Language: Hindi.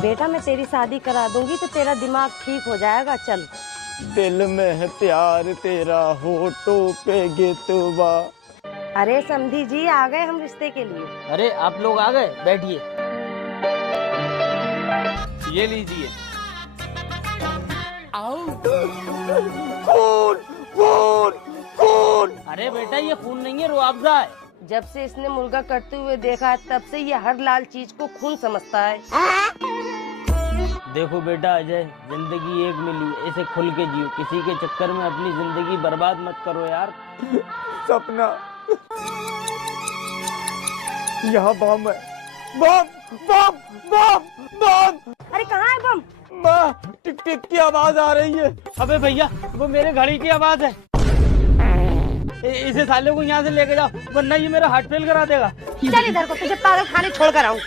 बेटा मैं तेरी शादी करा दूंगी तो तेरा दिमाग ठीक हो जाएगा। चल। दिल में है प्यार तेरा, होठों पे गितवा। अरे समधी जी आ गए हम रिश्ते के लिए। अरे आप लोग आ गए, बैठिए। ये लीजिए। खून खून खून। अरे बेटा ये खून नहीं है, रुआवजा है। जब से इसने मुर्गा करते हुए देखा है तब से ये हर लाल चीज को खून समझता है। देखो बेटा अजय, जिंदगी एक मिली, इसे खुल के जियो। किसी के चक्कर में अपनी जिंदगी बर्बाद मत करो यार। सपना, यहाँ बम है। बम बम बम बम। अरे कहाँ है बम? माँ, टिक टिक की आवाज आ रही है। अबे भैया वो मेरे घड़ी की आवाज है। इसे साले को यहाँ से लेके जाओ, वरना ये मेरा हार्ट फेल करा देगा। चल इधर को तुझे पागल खाने छोड़ कर आऊं।